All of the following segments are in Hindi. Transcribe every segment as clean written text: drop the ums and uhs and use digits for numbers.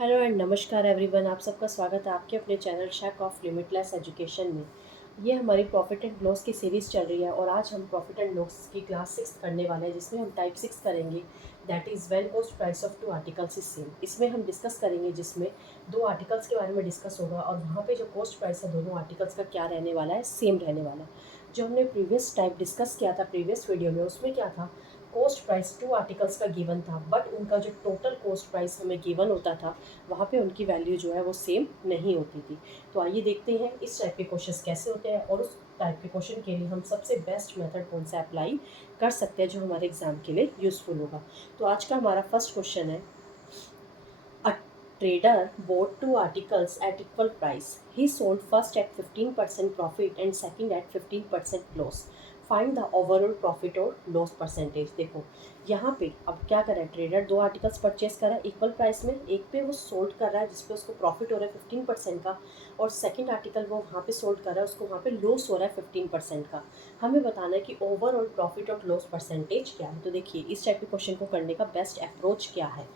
हेलो एंड नमस्कार एवरीवन, आप सबका स्वागत है आपके अपने channel shack of limitless education में। ये हमारी प्रॉफिट एंड लॉस की सीरीज़ चल रही है और आज हम प्रॉफिट एंड लॉस की क्लास 6 करने वाले हैं, जिसमें हम टाइप 6 करेंगे। That is when cost price of two articles is same. इसमें हम डिस्कस करेंगे, जिसमें दो आर्टिकल्स के बारे में डिस्कस होगा और वहाँ पे जो कॉस्ट प्राइस है दोनों आर्टिकल्स का क्या रहने वाला है, सेम रहने वाला है। जो हमने प्रीवियस टाइप डिस्कस किया था प्रीवियस वीडियो में, उसमें क्या था, कॉस्ट प्राइस टू आर्टिकल्स का गिवन था, बट उनका जो टोटल कॉस्ट प्राइस हमें गिवन होता था वहाँ पे उनकी वैल्यू जो है वो सेम नहीं होती थी। तो आइए देखते हैं इस टाइप के क्वेश्चंस कैसे होते हैं और उस टाइप के क्वेश्चन के लिए हम सबसे बेस्ट मेथड कौन सा अप्लाई कर सकते हैं जो हमारे एग्जाम के लिए यूज़फुल होगा। तो आज का हमारा फर्स्ट क्वेश्चन है, a trader bought two articles at equal price. He sold first at 15% profit and second at 15% loss. Find the overall profit और लॉस परसेंटेज। देखो यहाँ पे अब क्या कर रहा है, ट्रेडर दो आर्टिकल्स परचेस कर रहा है इक्वल प्राइस में। एक पे वो सोल्ड कर रहा है जिसपे उसको प्रॉफिट हो रहा है 15% का, और सेकंड आर्टिकल वो वहाँ पे सोल्ड कर रहा है, उसको वहाँ पे लॉस हो रहा है 15% का। हमें बताना है कि ओवरऑल प्रॉफिट और लॉस परसेंटेज क्या है। तो देखिए इस टाइप के क्वेश्चन को करने का बेस्ट अप्रोच क्या है।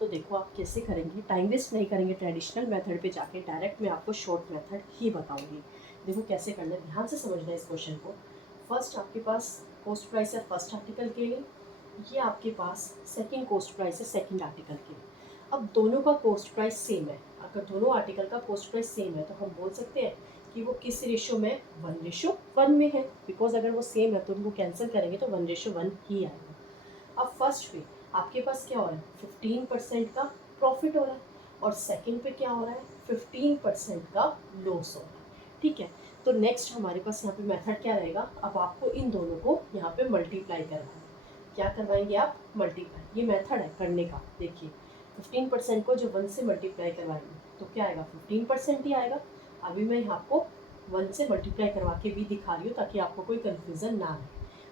तो देखो आप कैसे करेंगे, टाइम वेस्ट नहीं करेंगे ट्रेडिशनल मेथड पे जाके, डायरेक्ट मैं आपको शॉर्ट मेथड ही बताऊंगी। देखो कैसे करना है, ध्यान से समझना है इस क्वेश्चन को। फर्स्ट आपके पास कॉस्ट प्राइस है फर्स्ट आर्टिकल के लिए, ये आपके पास सेकंड कॉस्ट प्राइस है सेकंड आर्टिकल के लिए। अब दोनों का कॉस्ट प्राइस सेम है, अगर दोनों आर्टिकल का कॉस्ट प्राइस सेम है तो हम बोल सकते हैं कि वो किस रेशो में, 1:1 में है। बिकॉज अगर वो सेम है तो उनको कैंसिल करेंगे तो 1:1 ही आएगा। अब फर्स्ट पे आपके पास क्या हो रहा है, 15% का प्रॉफिट हो रहा है, और सेकंड पे क्या हो रहा है, 15% का लॉस हो रहा है। ठीक है, तो नेक्स्ट हमारे पास यहाँ पे मेथड क्या रहेगा, अब आपको इन दोनों को यहाँ पे मल्टीप्लाई करवाना है। क्या करवाएंगे आप, मल्टीप्लाई। ये मेथड है करने का। देखिए 15% को जब 1 से मल्टीप्लाई करवाएंगे तो क्या आएगा, 15% ही आएगा। अभी मैं आपको 1 से मल्टीप्लाई करवा के भी दिखा रही हूँ ताकि आपको कोई कन्फ्यूज़न ना आए।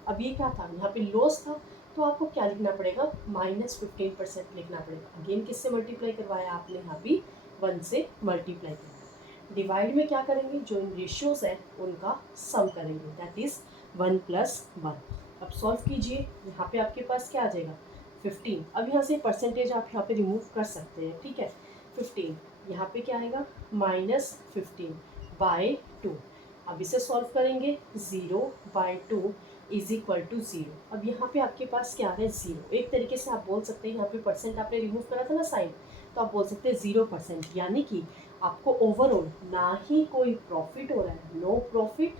अब ये क्या था, यहाँ पे लॉस था, तो आपको क्या लिखना पड़ेगा, -15% लिखना पड़ेगा। अगेन किससे मल्टीप्लाई करवाया आपने, यहाँ भी 1 से मल्टीप्लाई करवाया। डिवाइड में क्या करेंगे, जो इन रेशियोज है उनका सम करेंगे, दैट इज 1+1। अब सॉल्व कीजिए, यहाँ पे आपके पास क्या आ जाएगा, 15। अब यहाँ से परसेंटेज आप यहाँ पे रिमूव कर सकते हैं, ठीक है। 15 यहाँ पे क्या आएगा, -15/2। अब इसे सॉल्व करेंगे, 0/2 इज इक्वल टू 0। अब यहाँ पे आपके पास क्या आ रहा है, 0। एक तरीके से आप बोल सकते हैं, यहाँ पे परसेंट आपने रिमूव करा था ना साइन, तो आप बोल सकते हैं 0%, यानी कि आपको ओवरऑल ना ही कोई प्रॉफिट हो रहा है, no profit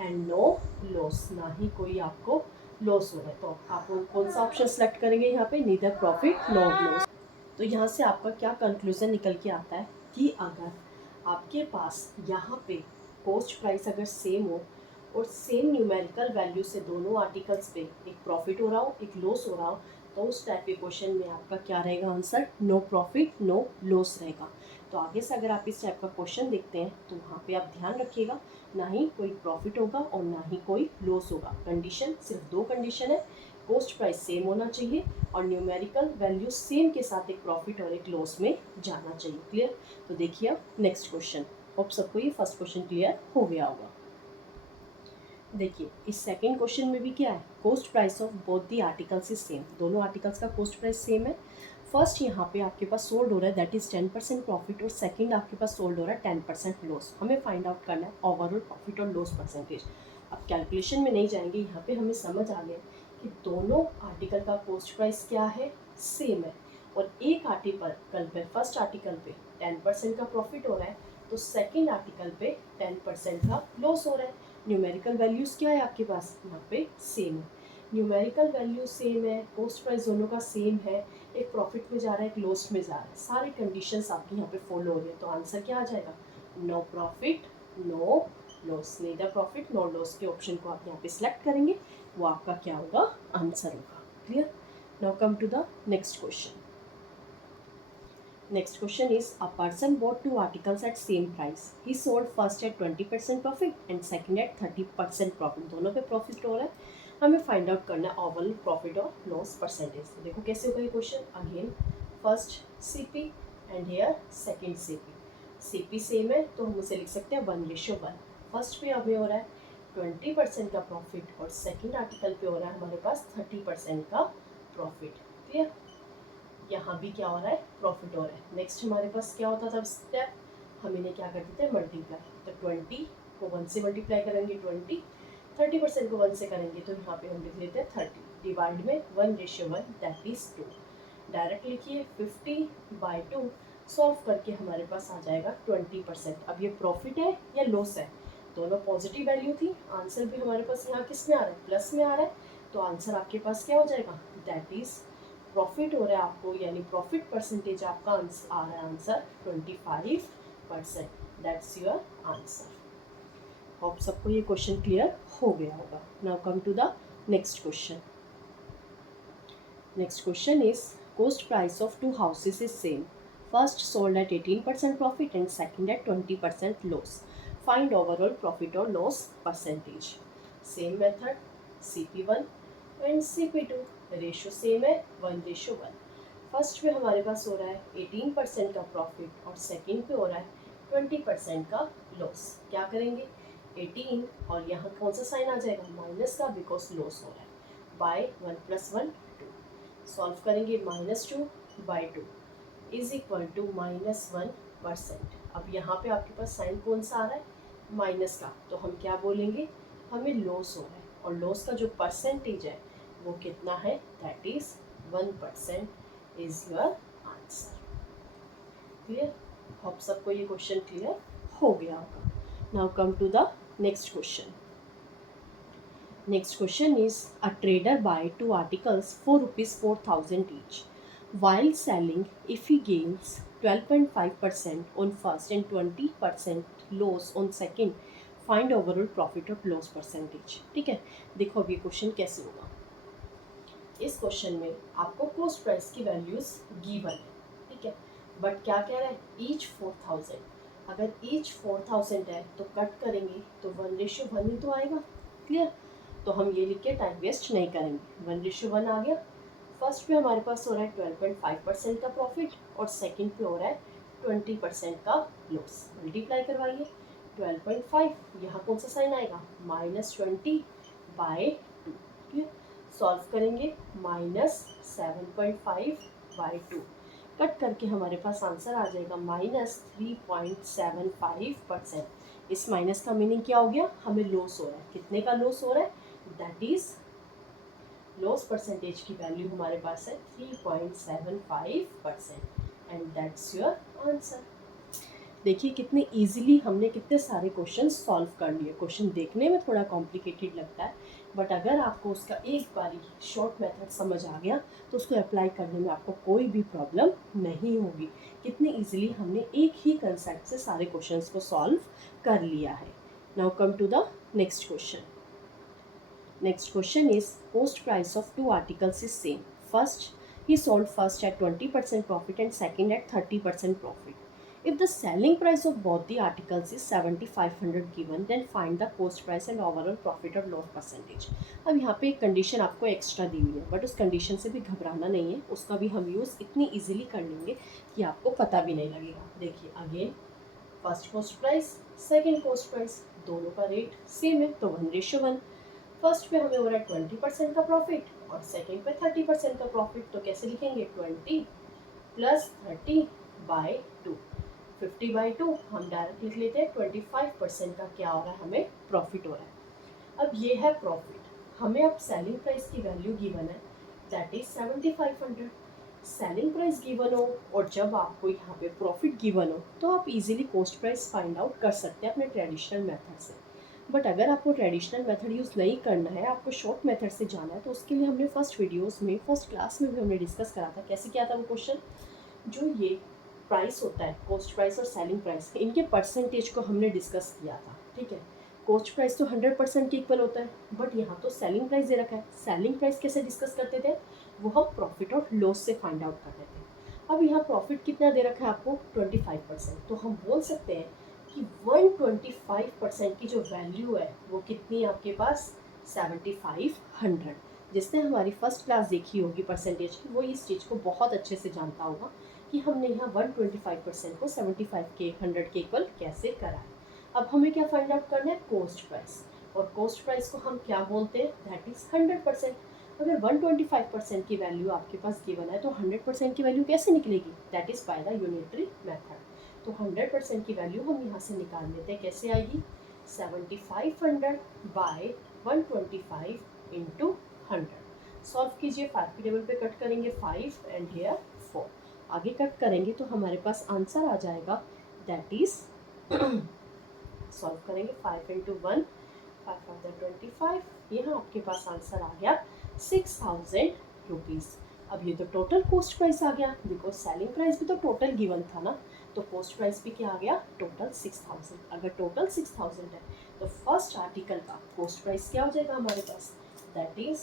and no loss, ना ही कोई आपको लॉस हो रहा है। तो आप कौन सा ऑप्शन सेलेक्ट करेंगे यहाँ पे, नीदर प्रॉफिट नॉर लॉस। तो यहाँ से आपका क्या कंक्लूजन निकल के आता है कि अगर आपके पास यहाँ पे कॉस्ट प्राइस अगर सेम हो और सेम न्यूमेरिकल वैल्यू से दोनों आर्टिकल्स पे एक प्रॉफिट हो रहा हो एक लॉस हो रहा हो, तो उस टाइप के क्वेश्चन में आपका क्या रहेगा answer, no profit no loss रहेगा। तो आगे से अगर आप इस टाइप का क्वेश्चन देखते हैं तो वहाँ पे आप ध्यान रखिएगा, ना ही कोई प्रॉफिट होगा और ना ही कोई लॉस होगा। कंडीशन सिर्फ दो कंडीशन है, कॉस्ट प्राइस सेम होना चाहिए और न्यूमेरिकल वैल्यू सेम के साथ एक प्रॉफिट और एक लॉस में जाना चाहिए। क्लियर। तो देखिए अब नेक्स्ट क्वेश्चन, होप सबको ये फर्स्ट क्वेश्चन क्लियर हो गया होगा। देखिए इस सेकंड क्वेश्चन में भी क्या है, cost price of both the articles is same, दोनों आर्टिकल्स का कॉस्ट प्राइस सेम है। फर्स्ट यहाँ पे आपके पास सोल्ड हो रहा है दैट इज 10% प्रॉफिट, और सेकंड आपके पास सोल्ड हो रहा है 10% लॉस। हमें फाइंड आउट करना है ओवरऑल प्रॉफिट और लॉस परसेंटेज। अब कैलकुलेशन में नहीं जाएंगे, यहाँ पे हमें समझ आ गया कि दोनों आर्टिकल का कॉस्ट प्राइस क्या है, सेम है। और एक आर्टिकल कल पे फर्स्ट आर्टिकल पे 10% का प्रॉफिट हो रहा है, तो सेकेंड आर्टिकल पे 10% का लॉस हो रहा है। न्यूमेरिकल वैल्यूज़ क्या है आपके पास, यहाँ पे सेम है। न्यूमेरिकल वैल्यू सेम है, कॉस्ट प्राइस दोनों का सेम है, एक प्रॉफिट में जा रहा है एक लॉस में जा रहा है, सारी कंडीशंस आपकी यहाँ पे फॉलो हो रही है। तो आंसर क्या आ जाएगा, no profit no loss. Neither profit no loss के ऑप्शन को आप यहाँ पे सिलेक्ट करेंगे, वो आपका क्या होगा, आंसर होगा। Clear. Now come to the next question. Next question is, a person bought two articles at same price. He sold first at 20% profit and second at 30% profit. दोनों पे प्रॉफिट हो रहा है, हमें फाइंड आउट करना है ओवरऑल प्रॉफिट और लॉस परसेंटेज। तो देखो कैसे होगा ये question, again first CP and here second CP. CP same है तो हम उसे लिख सकते हैं 1:1। फर्स्ट पे हमें हो रहा है 20% का प्रॉफिट और सेकंड आर्टिकल पे हो रहा है हमारे पास 30% का प्रॉफिट। क्लियर। यहाँ भी क्या हो रहा है, प्रॉफिट हो रहा है। नेक्स्ट हमारे पास क्या होता था स्टेप, हम इन्हें क्या करते थे, मल्टीप्लाई। तो 20 को 1 से मल्टीप्लाई करेंगे 20, 30% को 1 से करेंगे तो यहाँ पे हम लिख लेते हैं 30, डिवाइड में 1:1 दैट इज 2। डायरेक्ट लिखिए 50/2, सॉल्व करके हमारे पास आ जाएगा 20%। अब ये प्रॉफिट है या लॉस है, दोनों पॉजिटिव वैल्यू थी। आंसर भी हमारे पास यहाँ किस में आ रहा है, प्लस में आ रहा है। तो आंसर आपके पास क्या हो जाएगा, दैट इज प्रॉफिट हो रहा है आपको, यानी प्रॉफिट परसेंटेज आपका आ रहा है answer 25%। That's your answer. Hope सबको ये क्वेश्चन क्लियर हो गया होगा। Now come to the next question. Next question is, cost price of two houses is same. First sold at 18% profit and second at 20% loss. Find overall profit or loss percentage. Same method, CP1 and CP2. Ratio same है 1:1. फर्स्ट पे हमारे पास हो रहा है 18% का प्रॉफिट और सेकंड पे हो रहा है 20% का लॉस। क्या करेंगे, 18 और यहाँ कौन सा साइन आ जाएगा, माइनस का, बिकॉज लॉस हो रहा है, बाय 1 + 1 2। सॉल्व करेंगे -2/2 इज इक्वल टू -1%। अब यहाँ पे आपके पास साइन कौन सा आ रहा है, माइनस का, तो हम क्या बोलेंगे, हमें लॉस हो रहा है और लॉस का जो परसेंटेज है वो कितना है, that is 1% is your answer. Clear, hope सबको ये क्वेश्चन क्लियर हो गया होगा। Now come to the next question. Next question is, a trader buy two articles for rupees 4,000 each. While selling, if he gains 12.5% on first and 20% loss on second, find overall profit or loss percentage. ठीक है, देखो अब ये क्वेश्चन कैसे होगा। इस क्वेश्चन में आपको कॉस्ट प्राइस की वैल्यूज गिवन है, ठीक है, बट क्या कह रहा है, ईच 4,000। अगर ईच 4,000 है तो कट करेंगे तो 1:1 ही तो आएगा। क्लियर, तो हम ये लिख के टाइम वेस्ट नहीं करेंगे, 1:1 आ गया। फर्स्ट पे हमारे पास हो रहा है 12.5% का प्रॉफिट और सेकंड पे हो रहा है 20% का लॉस। मल्टीप्लाई करवाइए 12.5, यहाँ कौन सा साइन आएगा, -20/2। क्लियर, सॉल्व करेंगे -7.5/2, कट करके हमारे पास आंसर आ जाएगा -3.75%। इस माइनस का मीनिंग क्या हो गया, हमें लॉस हो रहा है। कितने का लॉस हो रहा है, दैट इज लॉस परसेंटेज की वैल्यू हमारे पास है 3.75% एंड दैट्स योर आंसर। देखिए कितने इजीली हमने कितने सारे क्वेश्चन सॉल्व कर लिए। क्वेश्चन देखने में थोड़ा कॉम्प्लिकेटेड लगता है, बट अगर आपको उसका एक बारी शॉर्ट मेथड समझ आ गया तो उसको अप्लाई करने में आपको कोई भी प्रॉब्लम नहीं होगी। कितने इजीली हमने एक ही कंसेप्ट से सारे क्वेश्चंस को सॉल्व कर लिया है। Now come to the next question. Next question is, cost price of two articles is same. First, he sold first at 20% profit and second at 30% profit. If the selling price of both the articles is 7,500 given, then find the cost price and overall profit or loss percentage. अब यहाँ पे एक कंडीशन आपको एक्स्ट्रा दी हुई है, बट उस कंडीशन से भी घबराना नहीं है, उसका भी हम यूज़ इतनी इजीली कर लेंगे कि आपको पता भी नहीं लगेगा। देखिए again, first cost price, second cost price, दोनों का रेट सेम है तो 1:1। फर्स्ट पे हमें हो रहा है 20% का प्रॉफिट और सेकंड पे 30% का प्रॉफिट, तो कैसे लिखेंगे, 20 + 30/2। 50/2 हम डायरेक्ट लिख लेते हैं, 25% का क्या हो रहा है, हमें प्रॉफिट हो रहा है। अब ये है प्रॉफिट, हमें अब सेलिंग प्राइस की वैल्यू गिवन है, that is 7,500। Selling price given हो और जब आपको यहाँ पे प्रॉफिट गिवन हो तो आप easily cost price find out कर सकते हैं अपने ट्रेडिशनल मेथड से। बट अगर आपको ट्रेडिशनल मेथड यूज़ नहीं करना है, आपको शॉर्ट मेथड से जाना है, तो उसके लिए हमने फर्स्ट वीडियोस में, फर्स्ट क्लास में भी हमने डिस्कस करा था। कैसे किया था वो क्वेश्चन, जो ये प्राइस होता है, कॉस्ट प्राइस और सेलिंग प्राइस, इनके परसेंटेज को हमने डिस्कस किया था। ठीक है, कॉस्ट प्राइस तो 100% के इक्वल होता है, बट यहाँ तो सेलिंग प्राइस दे रखा है। सेलिंग प्राइस कैसे डिस्कस करते थे, वो हम प्रॉफिट और लॉस से फाइंड आउट करते थे। अब यहाँ प्रॉफिट कितना दे रखा है आपको, 25%, तो हम बोल सकते हैं कि 125% की जो वैल्यू है वो कितनी है आपके पास, 7,500। जिसने हमारी फर्स्ट क्लास देखी होगी परसेंटेज की, वो इस चीज़ को बहुत अच्छे से जानता होगा कि हमने यहाँ 125% को 75 के 100 के इक्वल कैसे करा है। अब हमें क्या फाइंड आउट करना है, कॉस्ट प्राइस, और कॉस्ट प्राइस को हम क्या बोलते हैं, दैट इज 100%। अगर 125% की वैल्यू आपके पास गिवन है तो 100% की वैल्यू कैसे निकलेगी? That is by the unitary method. तो 100% की वैल्यू हम यहाँ से निकाल लेते हैं। कैसे आएगी? 7500 बाय 125 इंटू 100। सॉल्व कीजिए। 5 की टेबल पे कट करेंगे 5 एंड हियर 4। आगे कट करेंगे तो हमारे पास आंसर आ जाएगा, दैट इज सॉल्व करेंगे 5 इंटू 1, 5 यहाँ आपके पास आंसर आ गया 6000 रुपीज़। अब ये तो टोटल कॉस्ट प्राइस आ गया, बिकॉज सेलिंग प्राइस भी तो टोटल गिवन था ना, तो कॉस्ट प्राइस भी क्या आ गया? टोटल 6000। अगर टोटल 6000 है तो फर्स्ट आर्टिकल का कॉस्ट प्राइस क्या हो जाएगा हमारे पास? That is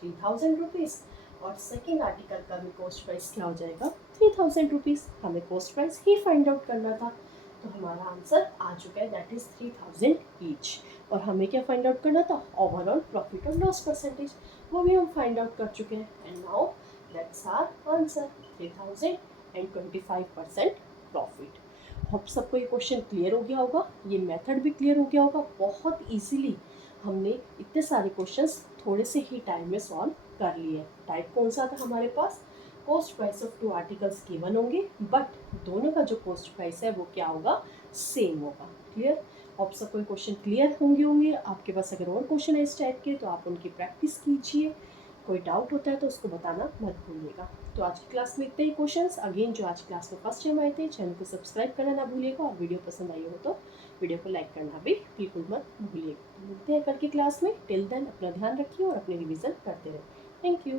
3000 rupees. और सेकेंड आर्टिकल का भी कॉस्ट प्राइस क्या हो जाएगा? 3000 रुपीज़। हमें कॉस्ट प्राइस ही फाइंड आउट करना था, तो हमारा आंसर आ चुका है, दैट इज 3000 ईच। और हमें क्या फाइंड आउट करना था? ओवरऑल प्रॉफिट और लॉस परसेंटेज, वो भी हम फाइंड आउट कर चुके हैं। And now that's our answer, 3025% profit. Hope सबको ये क्वेश्चन क्लियर हो गया होगा, ये मेथड भी क्लियर हो गया होगा। बहुत इजीली हमने इतने सारे क्वेश्चंस थोड़े से ही टाइम में सॉल्व कर लिए। टाइप कौन सा था हमारे पास? Cost price of 2 articles given होंगे, बट दोनों का जो कॉस्ट प्राइस है वो क्या होगा? सेम होगा। क्लियर? आप सबको क्वेश्चन क्लियर होंगे। आपके पास अगर और क्वेश्चन है इस टाइप के तो आप उनकी प्रैक्टिस कीजिए। कोई डाउट होता है तो उसको बताना मत भूलिएगा। तो आज की क्लास में इतने ही क्वेश्चंस। अगेन जो आज क्लास में फर्स्ट टाइम आए थे, चैनल को सब्सक्राइब करना ना भूलिएगा, और वीडियो पसंद आई हो तो वीडियो को लाइक करना भी बिल्कुल मत भूलिएगा। तो मिलते हैं कल की क्लास में। टिल देन अपना ध्यान रखिए और अपने रिविजन करते रहिए। Thank you.